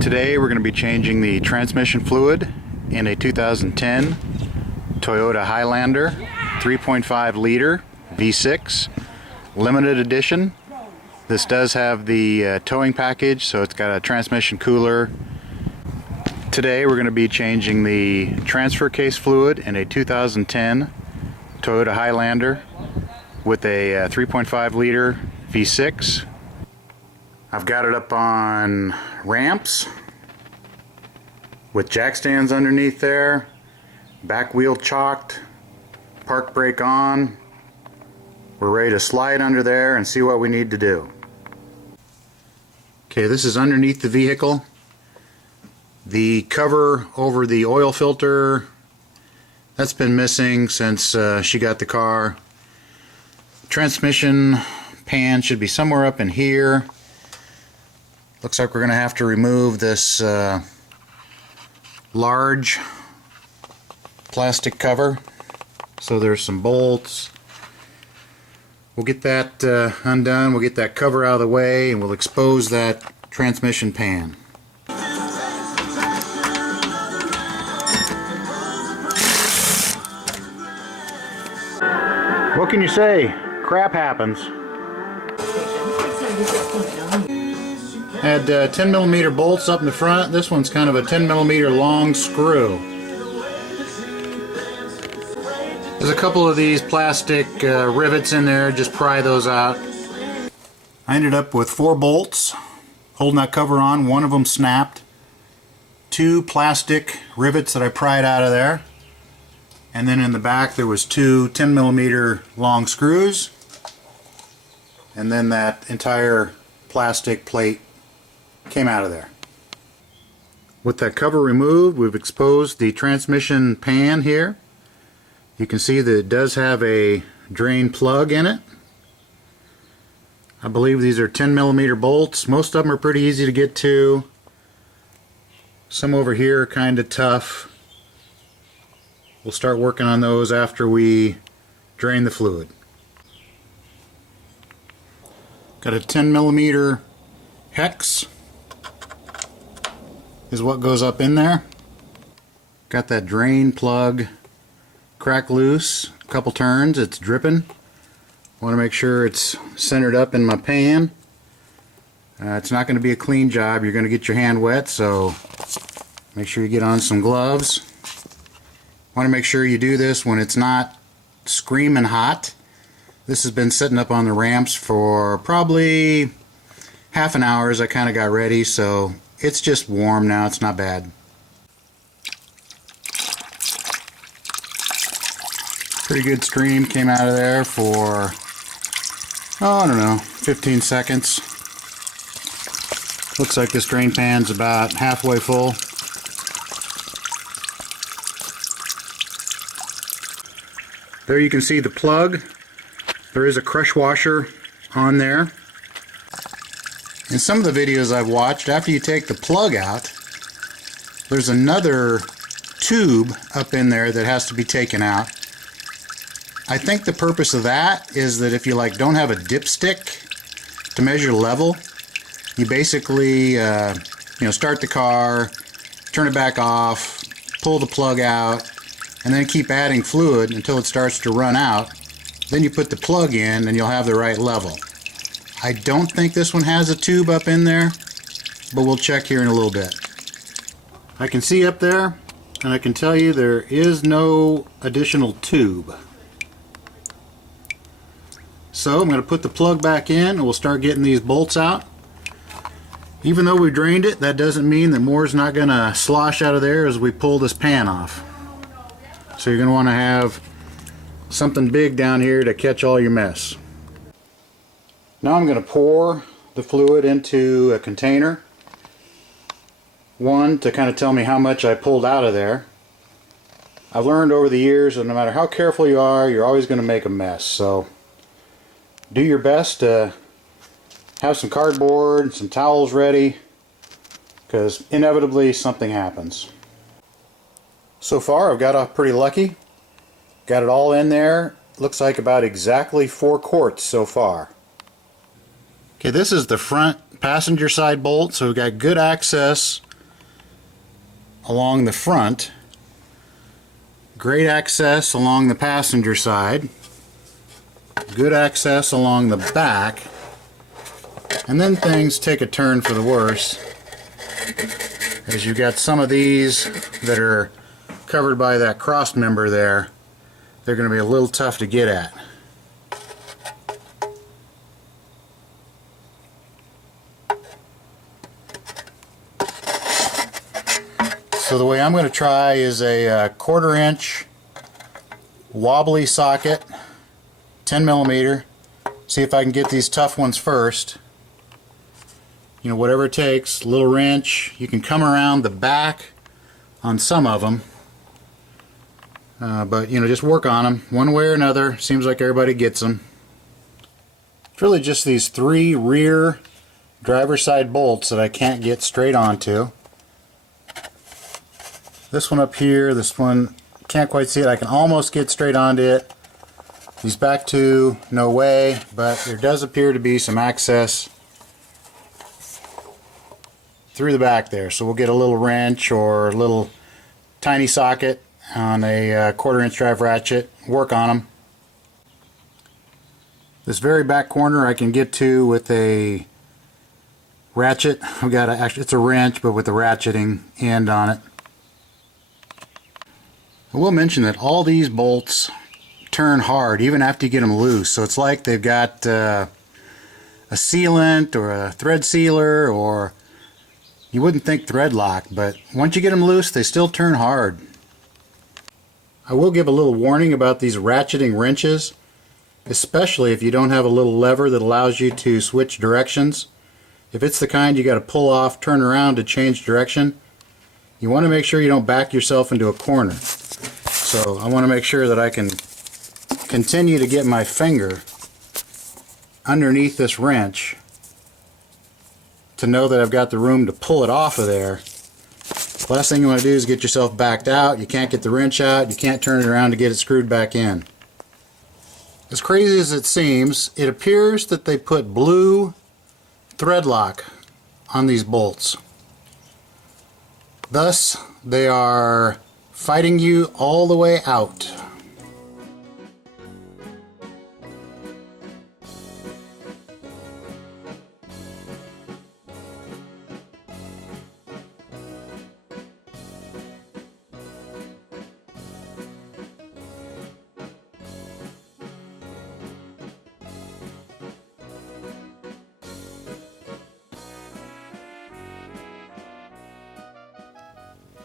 Today we're going to be changing the transmission fluid in a 2010 Toyota Highlander 3.5 liter V6 limited edition. This does have the towing package, so it's got a transmission cooler. Today we're going to be changing the transfer case fluid in a 2010 Toyota Highlander with a 3.5 liter V6. I've got it up on ramps with jack stands underneath there, back wheel chalked, park brake on. We're ready to slide under there and see what we need to do. Okay, this is underneath the vehicle. The cover over the oil filter, that's been missing since she got the car. Transmission pan should be somewhere up in here. Looks like we're going to have to remove this large plastic cover. So there's some bolts. We'll get that undone, we'll get that cover out of the way, and we'll expose that transmission pan. What can you say? Crap happens. Had 10mm bolts up in the front. This one's kind of a 10mm long screw. There's a couple of these plastic rivets in there. Just pry those out. I ended up with 4 bolts holding that cover on. One of them snapped. 2 plastic rivets that I pried out of there. And then in the back there was 2 10mm long screws. And then that entire plastic plate came out of there. With that cover removed, we've exposed the transmission pan here. You can see that it does have a drain plug in it. I believe these are 10mm bolts. Most of them are pretty easy to get to. Some over here are kind of tough. We'll start working on those after we drain the fluid. Got a 10mm hex is what goes up in there. Got that drain plug cracked loose, a couple turns, it's dripping. Want to make sure it's centered up in my pan. It's not going to be a clean job. You're going to get your hand wet, so make sure you get on some gloves. Want to make sure you do this when it's not screaming hot. This has been sitting up on the ramps for probably half an hour as I kind of got ready, so it's just warm now. It's not bad. Pretty good stream came out of there for, I don't know, 15 seconds. Looks like this drain pan's about halfway full. There you can see the plug. There is a crush washer on there. In some of the videos I've watched, after you take the plug out, there's another tube up in there that has to be taken out. I think the purpose of that is that if you don't have a dipstick to measure level, you basically start the car, turn it back off, pull the plug out, and then keep adding fluid until it starts to run out. Then you put the plug in and you'll have the right level. I don't think this one has a tube up in there, but we'll check here in a little bit. I can see up there, and I can tell you there is no additional tube. So I'm going to put the plug back in and we'll start getting these bolts out. Even though we drained it, that doesn't mean that more's not going to slosh out of there as we pull this pan off. So you're going to want to have something big down here to catch all your mess. Now I'm going to pour the fluid into a container. One, to kind of tell me how much I pulled out of there. I've learned over the years that no matter how careful you are, you're always going to make a mess. So do your best to have some cardboard and some towels ready, because inevitably something happens. So far I've got off pretty lucky. Got it all in there. Looks like about exactly 4 quarts so far. Okay, this is the front passenger side bolt, so we've got good access along the front, great access along the passenger side, good access along the back, and then things take a turn for the worse as you've got some of these that are covered by that cross member there. They're going to be a little tough to get at. So the way I'm going to try is a 1/4 inch wobbly socket, 10 millimeter. See if I can get these tough ones first. You know, whatever it takes, little wrench. You can come around the back on some of them, but you know, just work on them one way or another. Seems like everybody gets them. It's really just these 3 rear driver's side bolts that I can't get straight onto. This one up here, this one, can't quite see it. I can almost get straight onto it. These back two, no way, but there does appear to be some access through the back there. So we'll get a little wrench or a little tiny socket on a 1/4 inch drive ratchet, work on them. This very back corner I can get to with a ratchet. I've got actually, it's a wrench, but with the ratcheting end on it. I will mention that all these bolts turn hard even after you get them loose, so it's like they've got a sealant or a thread sealer, or you wouldn't think thread lock, but once you get them loose they still turn hard. I will give a little warning about these ratcheting wrenches, especially if you don't have a little lever that allows you to switch directions. If it's the kind you got to pull off, turn around to change direction, you want to make sure you don't back yourself into a corner. So I want to make sure that I can continue to get my finger underneath this wrench to know that I've got the room to pull it off of there. Last thing you want to do is get yourself backed out. You can't get the wrench out, you can't turn it around to get it screwed back in. As crazy as it seems, it appears that they put blue thread lock on these bolts. Thus, they are fighting you all the way out.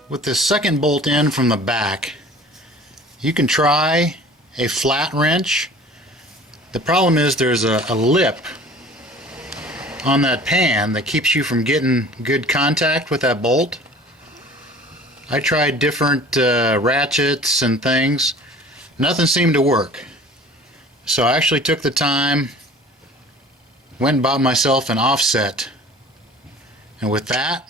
With this second bolt in from the back, you can try a flat wrench. The problem is there's a lip on that pan that keeps you from getting good contact with that bolt. I tried different ratchets and things. Nothing seemed to work. So I actually took the time, went and bought myself an offset. And with that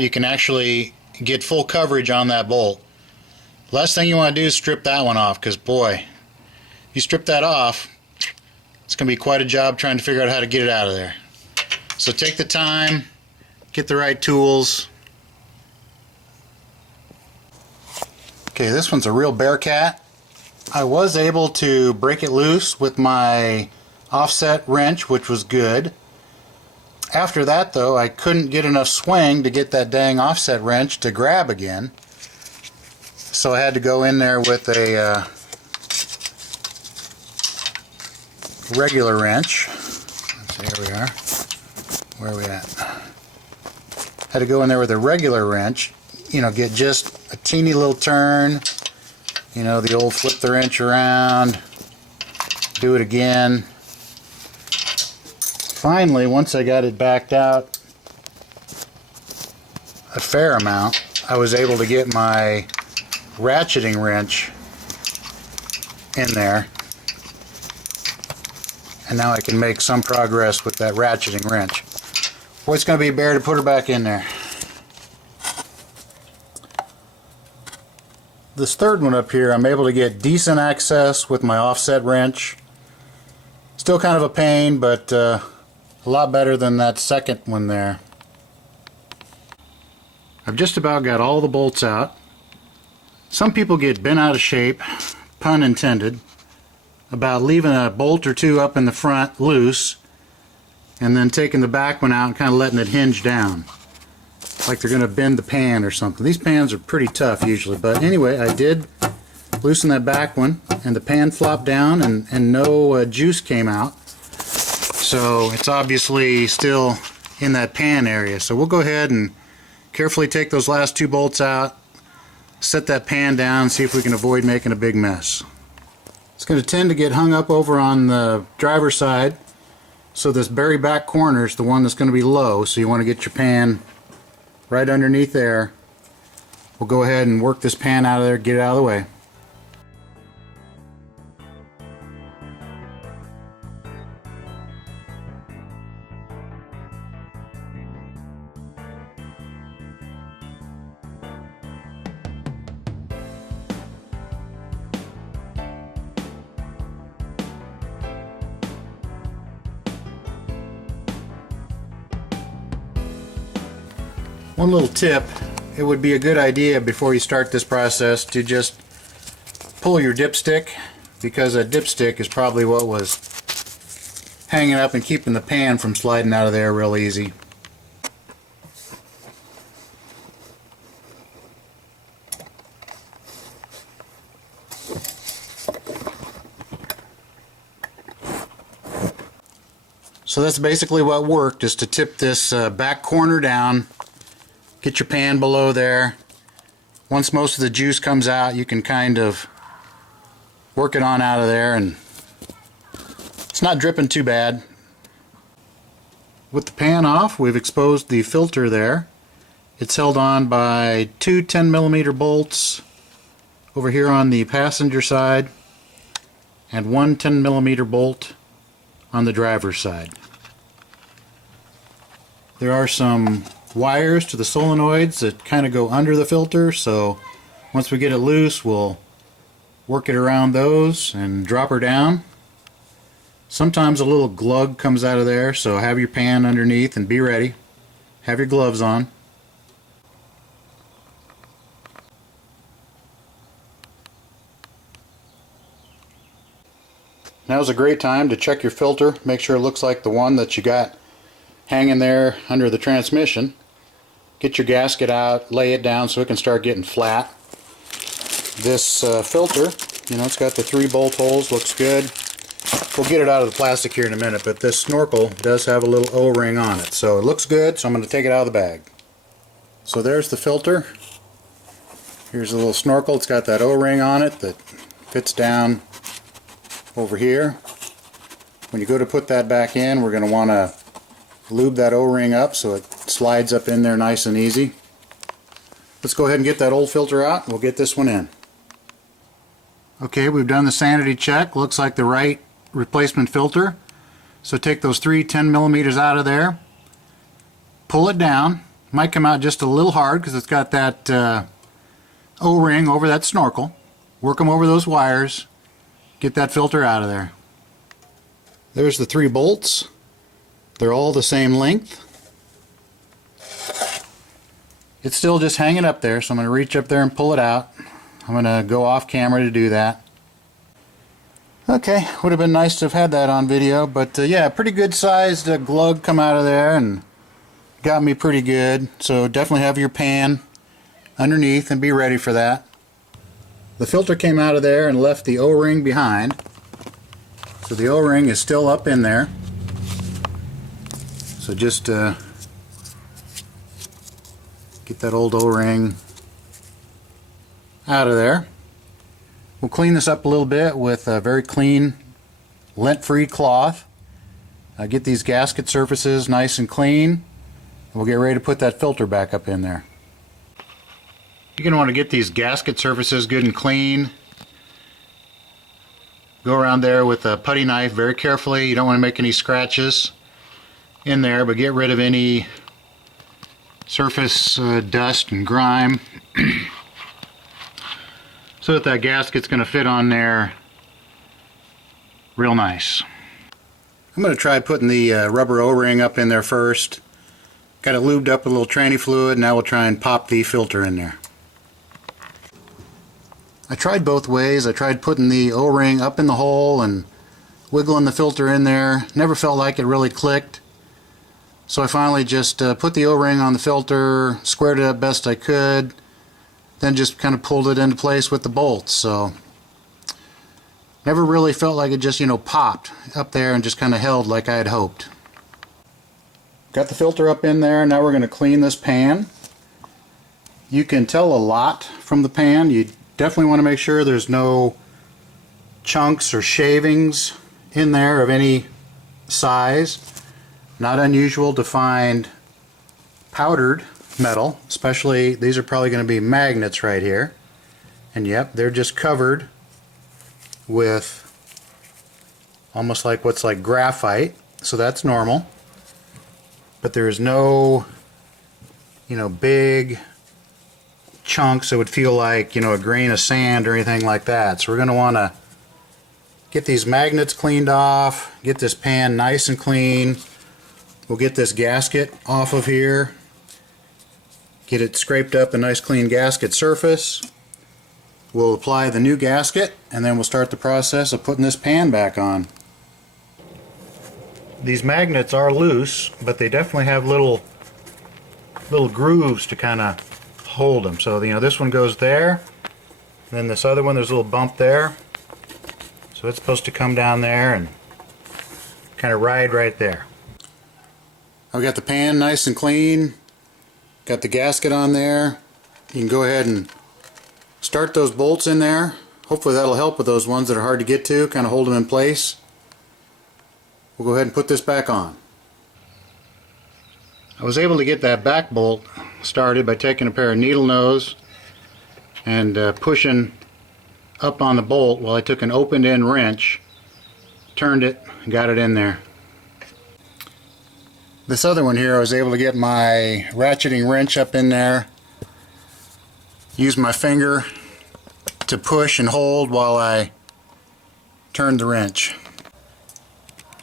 you can actually get full coverage on that bolt. Last thing you want to do is strip that one off, because boy, if you strip that off, it's going to be quite a job trying to figure out how to get it out of there. So take the time, get the right tools. Okay, this one's a real bearcat. I was able to break it loose with my offset wrench, which was good. After that though, I couldn't get enough swing to get that dang offset wrench to grab again. So I had to go in there with a regular wrench. Let's see, here we are. Where are we at? Had to go in there with a regular wrench, you know, get just a teeny little turn, you know, the old flip the wrench around, do it again. Finally, once I got it backed out a fair amount, I was able to get my ratcheting wrench in there, and now I can make some progress with that ratcheting wrench. Boy, it's going to be a bear to put her back in there. This third one up here, I'm able to get decent access with my offset wrench. Still kind of a pain, but a lot better than that second one there. I've just about got all the bolts out. Some people get bent out of shape, pun intended, about leaving a bolt or two up in the front loose and then taking the back one out and kind of letting it hinge down like they're going to bend the pan or something. These pans are pretty tough usually, but anyway, I did loosen that back one and the pan flopped down and no juice came out, so it's obviously still in that pan area. So we'll go ahead and carefully take those last two bolts out, set that pan down, see if we can avoid making a big mess. It's going to tend to get hung up over on the driver's side, so this very back corner is the one that's going to be low, so you want to get your pan right underneath there. We'll go ahead and work this pan out of there, get it out of the way. One little tip, it would be a good idea before you start this process to just pull your dipstick, because a dipstick is probably what was hanging up and keeping the pan from sliding out of there real easy. So that's basically what worked, is to tip this back corner down. Get your pan below there. Once most of the juice comes out, you can kind of work it on out of there, and it's not dripping too bad. With the pan off, we've exposed the filter there. It's held on by two 10mm bolts over here on the passenger side and one 10mm bolt on the driver's side. There are some wires to the solenoids that kind of go under the filter, so once we get it loose, we'll work it around those and drop her down. Sometimes a little glug comes out of there, so have your pan underneath and be ready. Have your gloves on. Now's a great time to check your filter, make sure it looks like the one that you got hanging there under the transmission. Get your gasket out, lay it down so it can start getting flat. This filter, you know, it's got the 3 bolt holes, looks good. We'll get it out of the plastic here in a minute, but this snorkel does have a little O-ring on it, so it looks good, so I'm going to take it out of the bag. So there's the filter. Here's a little snorkel, it's got that O-ring on it that fits down over here. When you go to put that back in, we're going to want to lube that O-ring up so it slides up in there nice and easy. Let's go ahead and get that old filter out, and we'll get this one in. Okay, we've done the sanity check. Looks like the right replacement filter. So take those 3 10mm out of there, pull it down. Might come out just a little hard because it's got that O-ring over that snorkel. Work them over those wires, get that filter out of there. There's the 3 bolts. They're all the same length. It's still just hanging up there, so I'm going to reach up there and pull it out. I'm going to go off camera to do that. Okay, would have been nice to have had that on video, but yeah, pretty good sized glug come out of there and got me pretty good. So definitely have your pan underneath and be ready for that. The filter came out of there and left the O-ring behind. So the O-ring is still up in there. So just get that old O-ring out of there. We'll clean this up a little bit with a very clean lint-free cloth. Get these gasket surfaces nice and clean. We'll get ready to put that filter back up in there. You're going to want to get these gasket surfaces good and clean. Go around there with a putty knife very carefully. You don't want to make any scratches in there, but get rid of any surface dust and grime so that gasket's going to fit on there real nice. I'm going to try putting the rubber O-ring up in there first. Got it lubed up with a little tranny fluid. Now we'll try and pop the filter in there. I tried both ways. I tried putting the O-ring up in the hole and wiggling the filter in there. Never felt like it really clicked. So I finally just put the O-ring on the filter, squared it up best I could, then just kind of pulled it into place with the bolts. So never really felt like it just, you know, popped up there and just kind of held like I had hoped. Got the filter up in there. Now we're going to clean this pan. You can tell a lot from the pan. You definitely want to make sure there's no chunks or shavings in there of any size. Not unusual to find powdered metal, especially these are probably going to be magnets right here. And yep, they're just covered with almost like what's like graphite, so that's normal. But there's no, you know, big chunks that would feel like, you know, a grain of sand or anything like that. So we're going to want to get these magnets cleaned off, get this pan nice and clean. We'll get this gasket off of here, get it scraped up a nice clean gasket surface. We'll apply the new gasket and then we'll start the process of putting this pan back on. These magnets are loose, but they definitely have little grooves to kind of hold them. So, you know, this one goes there, and then this other one, there's a little bump there. So it's supposed to come down there and kind of ride right there. I've got the pan nice and clean, got the gasket on there. You can go ahead and start those bolts in there. Hopefully that'll help with those ones that are hard to get to, kind of hold them in place. We'll go ahead and put this back on. I was able to get that back bolt started by taking a pair of needle nose and pushing up on the bolt while I took an open end wrench, turned it, and got it in there. This other one here, I was able to get my ratcheting wrench up in there, use my finger to push and hold while I turned the wrench.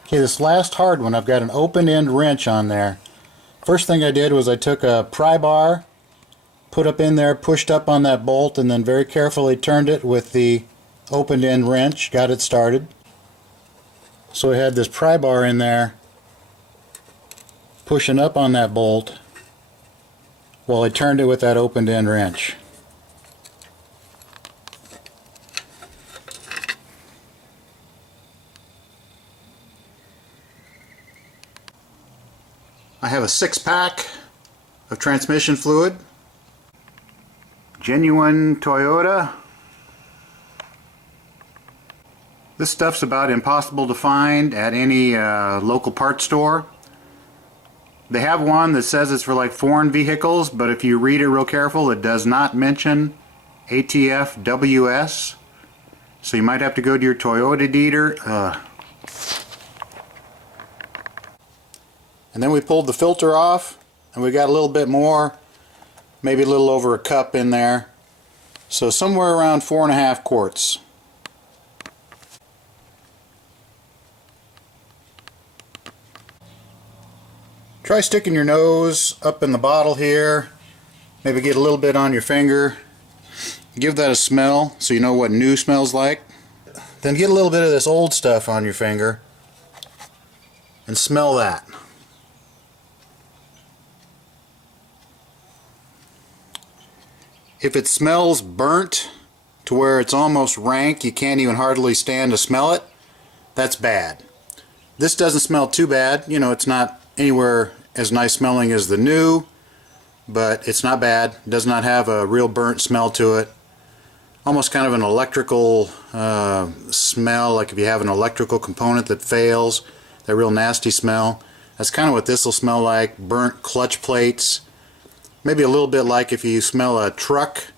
Okay, this last hard one, I've got an open end wrench on there. First thing I did was I took a pry bar, put up in there, pushed up on that bolt, and then very carefully turned it with the open end wrench, got it started. So I had this pry bar in there, pushing up on that bolt while I turned it with that open end wrench. I have a 6-pack of transmission fluid, genuine Toyota. This stuff's about impossible to find at any local parts store. They have one that says it's for like foreign vehicles, but if you read it real careful, it does not mention ATF WS. So you might have to go to your Toyota dealer. And then we pulled the filter off, and we got a little bit more, maybe a little over a cup in there. So somewhere around 4.5 quarts. Try sticking your nose up in the bottle here, maybe get a little bit on your finger. Give that a smell so you know what new smells like. Then get a little bit of this old stuff on your finger and smell that. If it smells burnt to where it's almost rank, you can't even hardly stand to smell it, that's bad. This doesn't smell too bad. You know, it's not anywhere as nice smelling as the new, but it's not bad. It does not have a real burnt smell to it. Almost kind of an electrical smell, like if you have an electrical component that fails, that real nasty smell. That's kind of what this will smell like. Burnt clutch plates. Maybe a little bit like if you smell a truck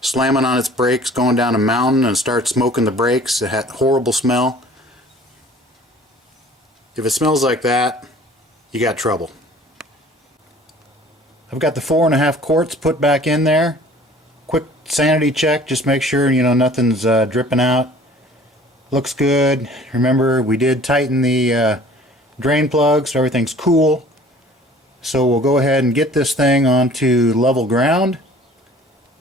slamming on its brakes going down a mountain and start smoking the brakes. It had horrible smell. If it smells like that, you got trouble. I've got the 4.5 quarts put back in there. Quick sanity check, just make sure, you know, nothing's dripping out. Looks good. Remember, we did tighten the drain plug so everything's cool. So we'll go ahead and get this thing onto level ground,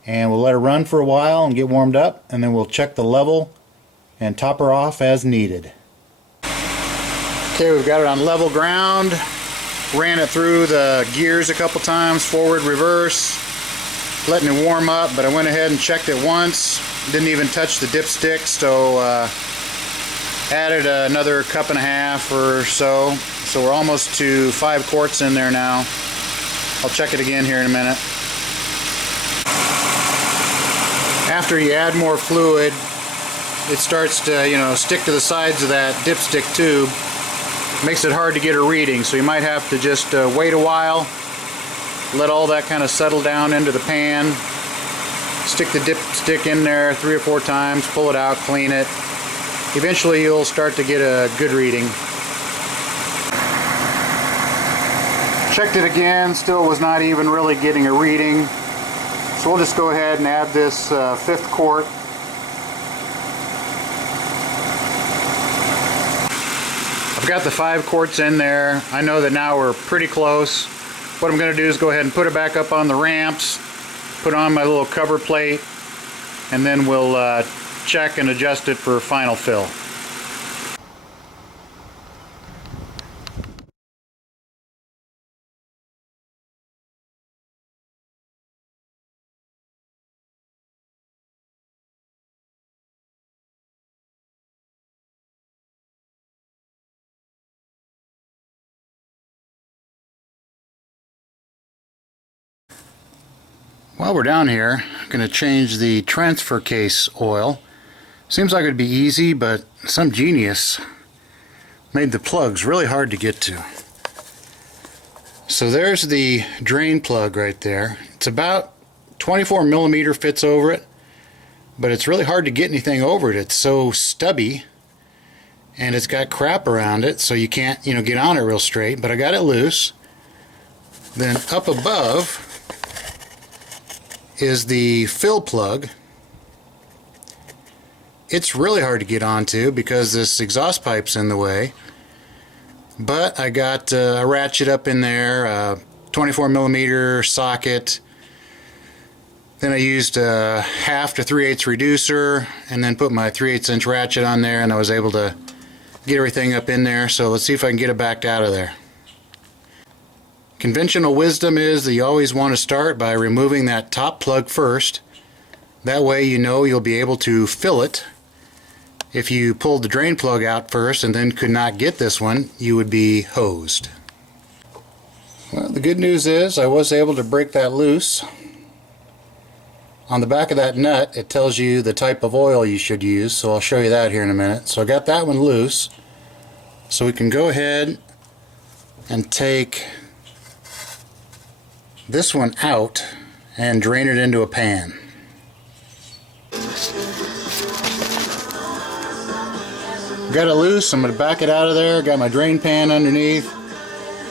and we'll let her run for a while and get warmed up, and then we'll check the level and top her off as needed. Okay, we've got it on level ground. Ran it through the gears a couple times, forward, reverse, letting it warm up, but I went ahead and checked it once. Didn't even touch the dipstick, so added another cup and a half or so. So we're almost to 5 quarts in there now. I'll check it again here in a minute. After you add more fluid, it starts to, stick to the sides of that dipstick tube. Makes it hard to get a reading, so you might have to just wait a while, let all that kind of settle down into the pan, stick the dipstick in there 3 or 4 times, pull it out, clean it. Eventually you'll start to get a good reading. Checked it again, still was not even really getting a reading, so we'll just go ahead and add this 5th quart. I've got the 5 quarts in there. I know that now we're pretty close. What I'm going to do is go ahead and put it back up on the ramps, put on my little cover plate, and then we'll check and adjust it for final fill. While we're down here, I'm going to change the transfer case oil. Seems like it'd be easy, but some genius made the plugs really hard to get to. So there's the drain plug right there. It's about 24 millimeter fits over it, but it's really hard to get anything over it. It's so stubby, and it's got crap around it, so you can't, get on it real straight, but I got it loose. Then up above is the fill plug. It's really hard to get onto because this exhaust pipe's in the way, but I got a ratchet up in there, a 24 millimeter socket. Then I used a 1/2 to 3/8 reducer, and then put my 3/8 inch ratchet on there, and I was able to get everything up in there. So let's see if I can get it backed out of there. Conventional wisdom is that you always want to start by removing that top plug first. That way you'll be able to fill it. If you pulled the drain plug out first and then could not get this one, you would be hosed. Well, the good news is I was able to break that loose. On the back of that nut it tells you the type of oil you should use, so I'll show you that here in a minute. So I got that one loose. So we can go ahead and take this one out and drain it into a pan. Got it loose, I'm going to back it out of there. Got my drain pan underneath.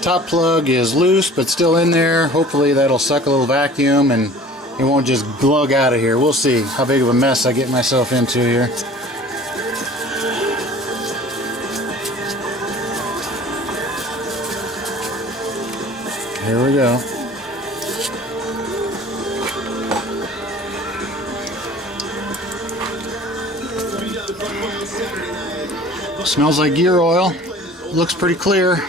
Top plug is loose but still in there. Hopefully that'll suck a little vacuum and it won't just glug out of here. We'll see how big of a mess I get myself into here. Here we go. Smells like gear oil. Looks pretty clear.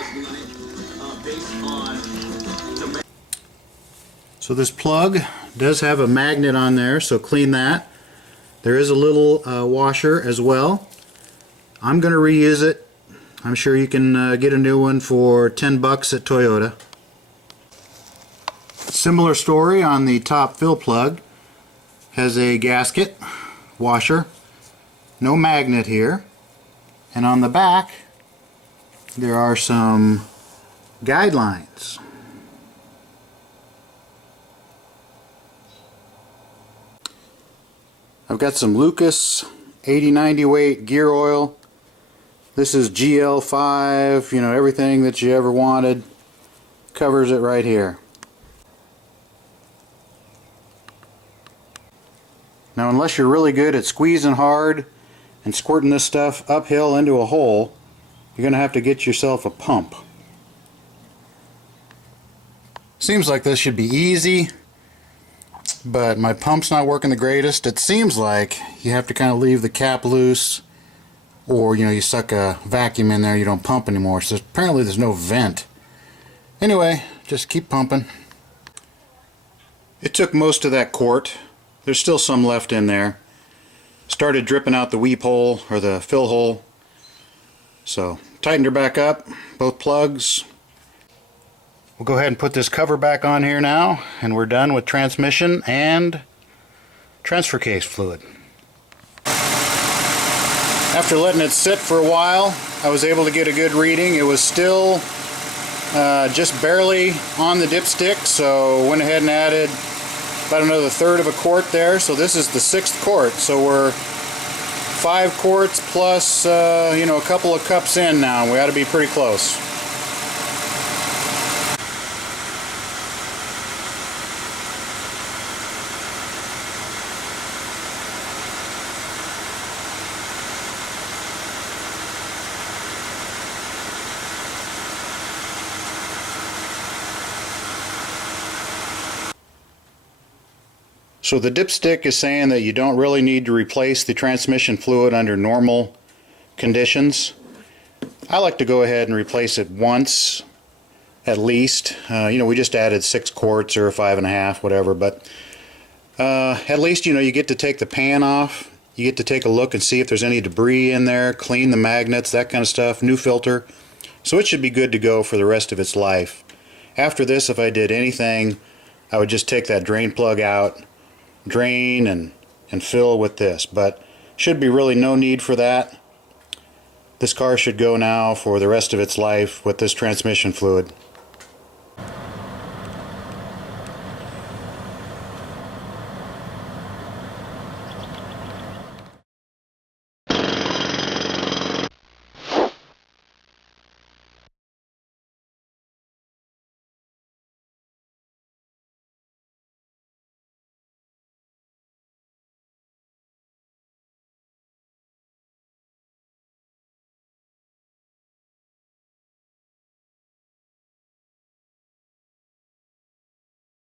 So this plug does have a magnet on there, so clean that. There is a little washer as well. I'm going to reuse it. I'm sure you can get a new one for 10 bucks at Toyota. Similar story on the top fill plug. Has a gasket, washer, no magnet here. And on the back there are some guidelines. I've got some Lucas 80-90 weight gear oil. This is GL5, everything that you ever wanted. Covers it right here. Now unless you're really good at squeezing hard and squirting this stuff uphill into a hole, you're going to have to get yourself a pump. Seems like this should be easy, but my pump's not working the greatest. It seems like you have to kind of leave the cap loose, or you suck a vacuum in there, you don't pump anymore. So apparently there's no vent. Anyway, just keep pumping. It took most of that quart. There's still some left in there. Started dripping out the weep hole, or the fill hole. So tightened her back up, both plugs. We'll go ahead and put this cover back on here now, and we're done with transmission and transfer case fluid. After letting it sit for a while, I was able to get a good reading. It was still just barely on the dipstick, so went ahead and added about another third of a quart there. So this is the 6th quart, so we're 5 quarts plus a couple of cups in now. We ought to be pretty close. So the dipstick is saying that you don't really need to replace the transmission fluid under normal conditions. I like to go ahead and replace it once at least. We just added 6 quarts or 5.5, whatever, but at least you get to take the pan off. You get to take a look and see if there's any debris in there, clean the magnets, that kind of stuff, new filter. So it should be good to go for the rest of its life. After this, if I did anything, I would just take that drain plug out, drain and fill with this, but should be really no need for that. This car should go now for the rest of its life with this transmission fluid.